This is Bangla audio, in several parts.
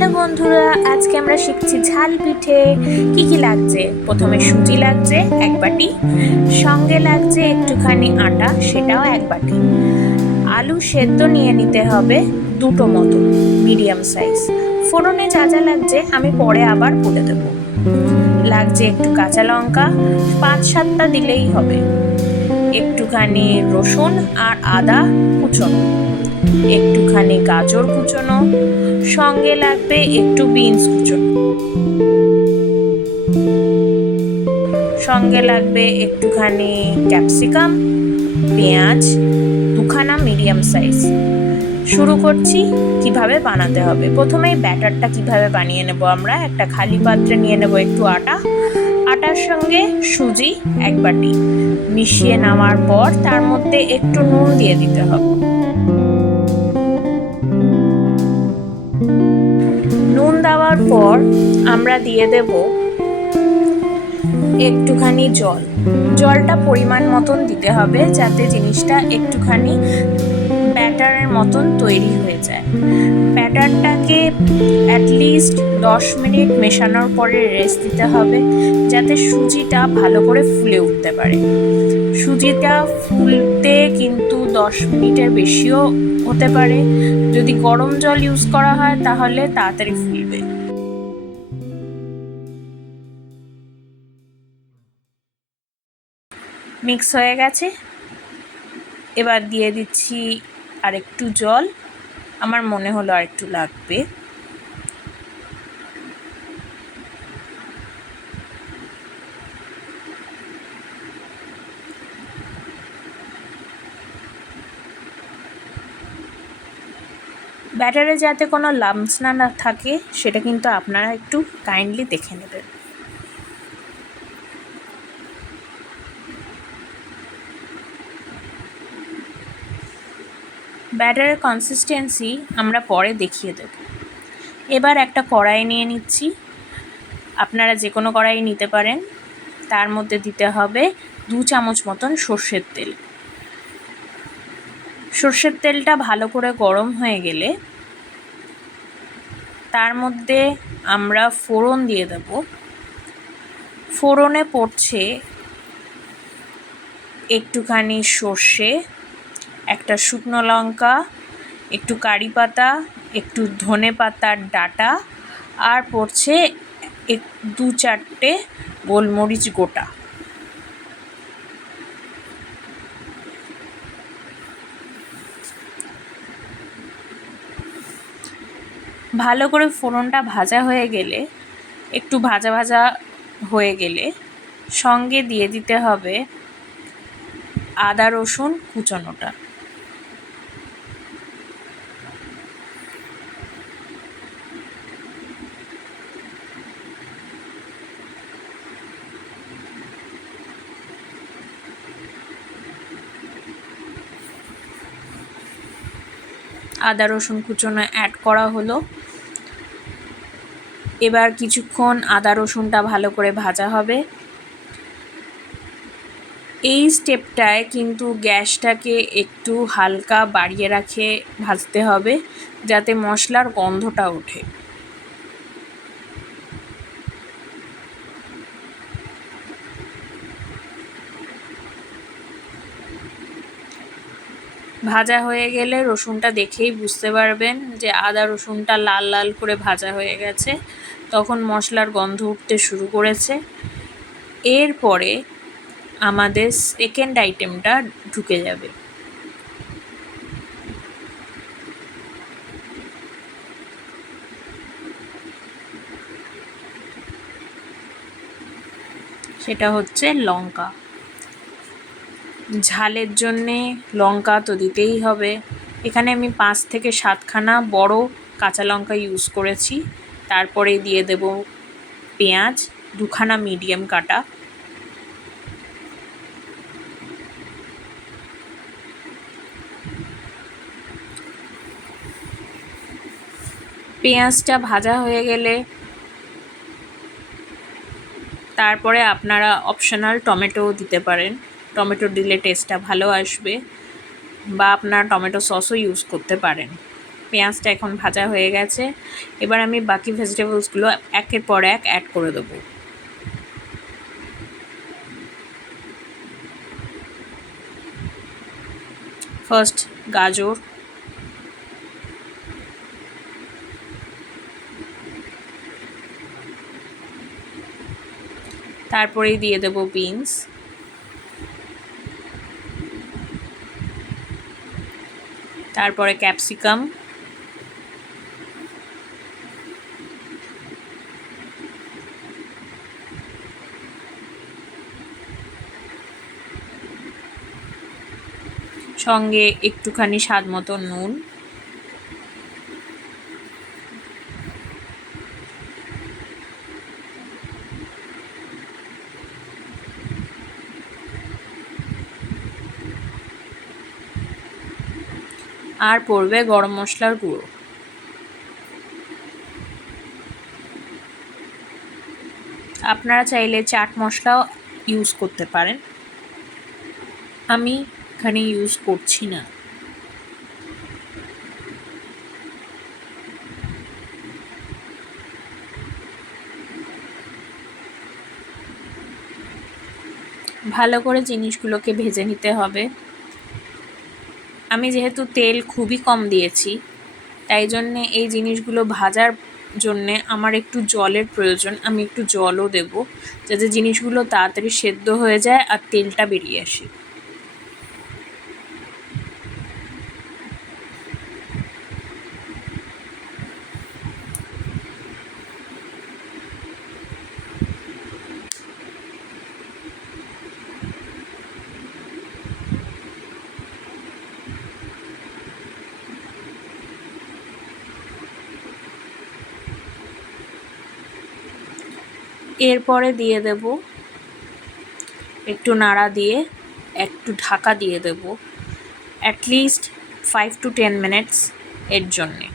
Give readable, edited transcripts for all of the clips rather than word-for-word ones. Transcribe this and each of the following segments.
হ্যালো বন্ধুরা, আজকে আমরা শিখছি ঝাল পিঠে। কি কি লাগছে? প্রথমে সুজি লাগছে 1 বাটি, সঙ্গে লাগছে একটুখানি আটা, সেটাও 1 বাটি। আলু সেদ্ধ নিয়ে নিতে হবে 2টো মতো, মিডিয়াম সাইজ। ফোড়নে যা যা লাগছে আমি পরে আবার বলে দেব। লাগছে একটু কাঁচা লঙ্কা, 5-7টা দিলেই হবে, একটুখানি রসুন আর আদা কুচোনো, একটুখানি গাজর কুচোনো, সঙ্গে লাগবে একটু বিনস কুচোনো, সঙ্গে লাগবে একটুখানি ক্যাপসিকাম, পেঁয়াজ 2খানা মিডিয়াম সাইজ। শুরু করছি কিভাবে বানাতে হবে। প্রথমেই ব্যাটারটা কিভাবে বানিয়ে নেব, আমরা একটা খালি পাত্রে নিয়ে নেব একটু আটা, আটার সঙ্গে সুজি 1 বাটি মিশিয়ে নেওয়ার পর তার মধ্যে একটু নুন দিয়ে দিতে হবে। নুন দেওয়ার পর আমরা দিয়ে দেব একটুখানি জল। জলটা পরিমাণ মতন দিতে হবে যাতে জিনিসটা একটুখানি ব্যাটারের মতন তৈরি হয়ে যায়। ব্যাটারটাকে অ্যাটলিস্ট 10 মিনিট মেশানোর পরে রেস্ট দিতে হবে যাতে সুজিটা ভালো করে ফুলে উঠতে পারে। সুজিটা ফুলতে কিন্তু 10 মিনিটের বেশিও হতে পারে। যদি গরম জল ইউজ করা হয় তাহলে তাড়াতাড়ি ফুলবে। মিক্স হয়ে গেছে, এবার দিয়ে দিচ্ছি আর একটু জল, আমার মনে হলো আর একটু লাগবে। ব্যাটারে যাতে কোনো লাম্পস না থাকে সেটা কিন্তু আপনারা একটু কাইন্ডলি দেখে নেবেন। ব্যাটারের কনসিস্টেন্সি আমরা পরে দেখিয়ে দেব। এবার একটা কড়াই নিয়ে নিচ্ছি, আপনারা যে কোনো কড়াই নিতে পারেন। তার মধ্যে দিতে হবে 2 চামচ মতন সর্ষের তেল। সর্ষের তেলটা ভালো করে গরম হয়ে গেলে তার মধ্যে আমরা ফোড়ন দিয়ে দেব। ফোড়নে পড়ছে একটুখানি সর্ষে, একটা শুকনো লঙ্কা, একটু কারি পাতা, একটু ধনে পাতার ডাঁটা, আর পড়ছে 2-4টে গোলমরিচ গোটা। ভালো করে ফোড়নটা ভাজা হয়ে গেলে, একটু ভাজা ভাজা হয়ে গেলে সঙ্গে দিয়ে দিতে হবে আদা রসুন কুচোনোটা। আদা রসুন কুচোনো অ্যাড করা হলো। এবার কিছুক্ষণ আদা রসুনটা ভালো করে ভাজা হবে। এই স্টেপটায় কিন্তু গ্যাসটাকে একটু হালকা বাড়িয়ে রাখে ভাজতে হবে যাতে মশলার গন্ধটা ওঠে। ভাজা হয়ে গেলে রসুনটা দেখেই বুঝতে পারবেন যে আদা রসুনটা লাল লাল করে ভাজা হয়ে গেছে, তখন মশলার গন্ধ উঠতে শুরু করেছে। এরপরে আমাদের সেকেন্ড আইটেমটা ঢুকে যাবে। সেটা হচ্ছে লঙ্কা। ঝালের জন্যে লঙ্কা তো দিতেই হবে। এখানে আমি 5 থেকে 7খানা বড় কাঁচা লঙ্কা ইউজ করেছি। তারপরে দিয়ে দেব পেঁয়াজ 2খানা মিডিয়াম কাটা, পেঁয়াজটা ভাজা হয়ে গেলে তারপরে আপনারা অপশনাল টমেটোও দিতে পারেন। টমেটো দিলে টেস্টটা ভালো আসবে, বা আপনারা টমেটো সসও ইউজ করতে পারেন। পেঁয়াজটা এখন ভাজা হয়ে গেছে। এবার আমি বাকি ভেজিটেবলসগুলো একের পর এক অ্যাড করে দেবো। ফার্স্ট গাজর, তারপরেই দিয়ে দেব বিনস, তারপরে ক্যাপসিকাম, সঙ্গে একটুখানি স্বাদ মতো নুন, আর পড়বে গরম মশলার গুঁড়ো। আপনারা চাইলে চাট মশলাও ইউজ করতে পারেন, আমি এখানে ইউজ করছি না। ভালো করে জিনিসগুলোকে ভেজে নিতে হবে। আমি যেহেতু তেল খুবই কম দিয়েছি, তাই জন্যে এই জিনিসগুলো ভাজার জন্যে আমার একটু জলের প্রয়োজন। আমি একটু জলও দেব, যাতে জিনিসগুলো তাড়াতাড়ি সেদ্ধ হয়ে যায় আর তেলটা বেরিয়ে আসে। এরপরে দিয়ে দেব, একটু নাড়া দিয়ে একটু ঢাকা দিয়ে দেব অ্যাটলিস্ট 5 to 10 মিনিটস এর জন্যে।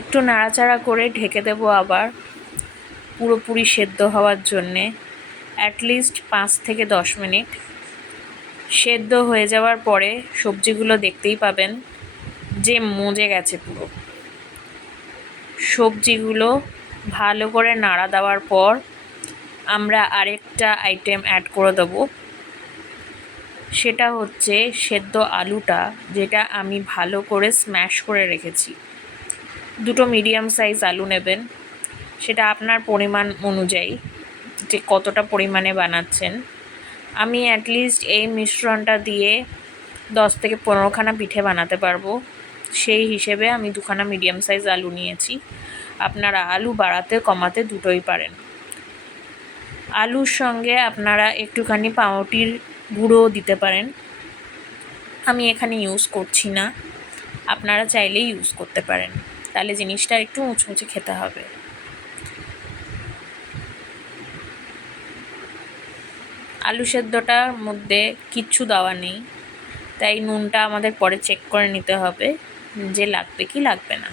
একটু নাড়াচাড়া করে ঢেকে দেব আবার পুরোপুরি সেদ্ধ হওয়ার জন্যে অ্যাটলিস্ট 5 থেকে 10 মিনিট। সেদ্ধ হয়ে যাওয়ার পরে সবজিগুলো দেখতেই পাবেন যে মজে গেছে পুরো। সবজিগুলো ভালো করে নাড়া দেওয়ার পর আমরা আরেকটা আইটেম অ্যাড করে দেবো, সেটা হচ্ছে সেদ্ধ আলুটা, যেটা আমি ভালো করে স্ম্যাশ করে রেখেছি। 2 মিডিয়াম সাইজ আলু নেবেন, সেটা আপনার পরিমাণ অনুযায়ী যে কতটা পরিমাণে বানাচ্ছেন। আমি অ্যাটলিস্ট এই মিশ্রণটা দিয়ে 10 থেকে 15খানা পিঠে বানাতে পারবো, সেই হিসেবে আমি 2খানা মিডিয়াম সাইজ আলু নিয়েছি। আপনারা আলু বাড়াতে কমাতে দুটোই পারেন। আলুর সঙ্গে আপনারা একটুখানি পাউরুটির গুঁড়োও দিতে পারেন, আমি এখানে ইউজ করছি না, আপনারা চাইলেই ইউজ করতে পারেন, তাহলে জিনিসটা একটু মুচমুচে খেতে হবে। আলু সেদ্ধটার মধ্যে কিচ্ছু দেওয়া নেই, তাই নুনটা আমাদের পরে চেক করে নিতে হবে যে লাগবে কি লাগবে না।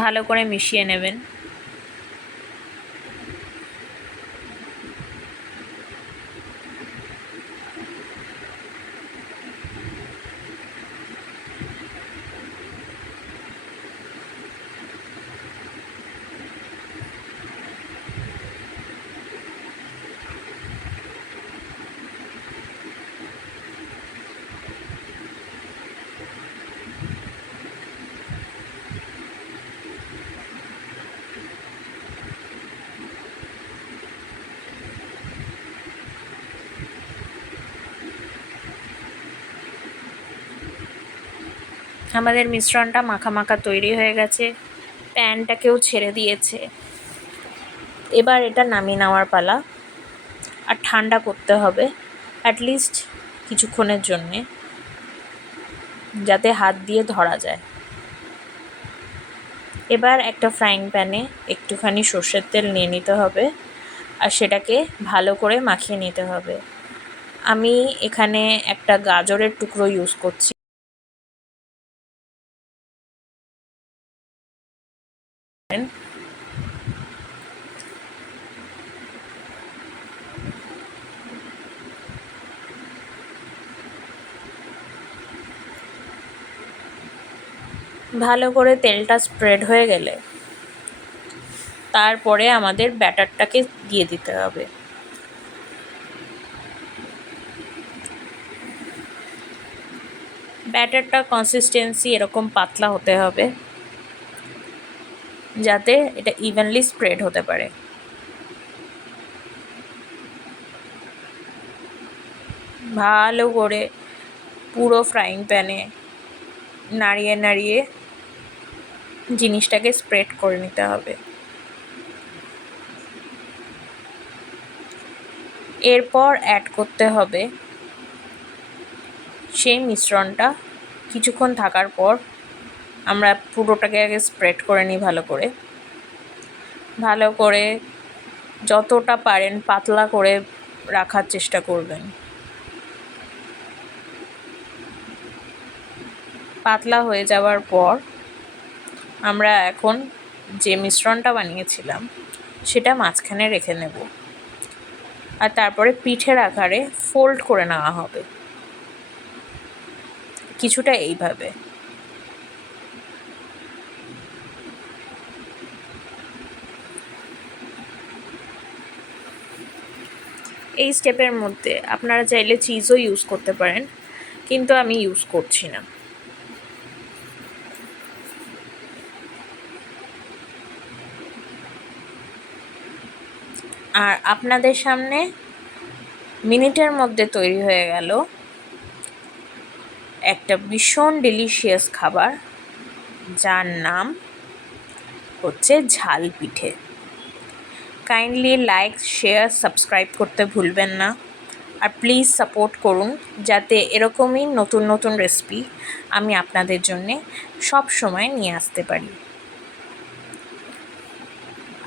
ভালো করে মিশিয়ে নেবেন। আমাদের মিশ্রণটা মাখা মাখা তৈরি হয়ে গেছে, প্যানটাকেও ছেড়ে দিয়েছে। এবার এটা নামিয়ে নেওয়ার পালা। আর ঠান্ডা করতে হবে অ্যাটলিস্ট কিছুক্ষণের জন্যে, যাতে হাত দিয়ে ধরা যায়। এবার একটা ফ্রাইং প্যানে একটুখানি সর্ষের তেল নিয়ে নিতে হবে আর সেটাকে ভালো করে মাখিয়ে নিতে হবে। আমি এখানে একটা গাজরের টুকরো ইউজ করছি। ভালো করে তেলটা স্প্রেড হয়ে গেলে তারপরে আমাদের ব্যাটারটাকে দিয়ে দিতে হবে। ব্যাটারটা কনসিস্টেন্সি এরকম পাতলা হতে হবে যাতে এটা ইভেনলি স্প্রেড হতে পারে। ভালো করে পুরো ফ্রাইং প্যানে নাড়িয়ে নাড়িয়ে জিনিসটাকে স্প্রেড করে নিতে হবে। এরপর অ্যাড করতে হবে সেই মিশ্রণটা। কিছুক্ষণ থাকার পর আমরা পুরোটাকে আগে স্প্রেড করে নিই ভালো করে যতটা পারেন পাতলা করে রাখার চেষ্টা করবেন। পাতলা হয়ে যাওয়ার পর আমরা এখন যে মিশ্রণটা বানিয়েছিলাম সেটা মাঝখানে রেখে নেব আর তারপরে পিঠের আকারে ফোল্ড করে নেওয়া হবে কিছুটা এইভাবে। এই স্টেপের মধ্যে আপনারা চাইলে চিজও ইউজ করতে পারেন, কিন্তু আমি ইউজ করছি না। আর আপনাদের সামনে মিনিটের মধ্যে তৈরি হয়ে গেল একটা ভীষণ ডেলিশিয়াস খাবার, যার নাম হচ্ছে ঝাল পিঠে। কাইন্ডলি লাইক, শেয়ার, সাবস্ক্রাইব করতে ভুলবেন না। আর প্লিজ সাপোর্ট করুন যাতে এরকমই নতুন নতুন রেসিপি আমি আপনাদের জন্যে সব সময় নিয়ে আসতে পারি।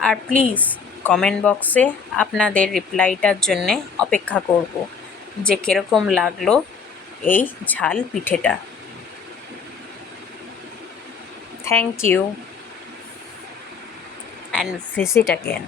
আর প্লিজ কমেন্ট বক্সে আপনাদের রিপ্লাইটার জন্যে অপেক্ষা করব যে কীরকম লাগলো এই ঝাল পিঠেটা। Thank you and visit again.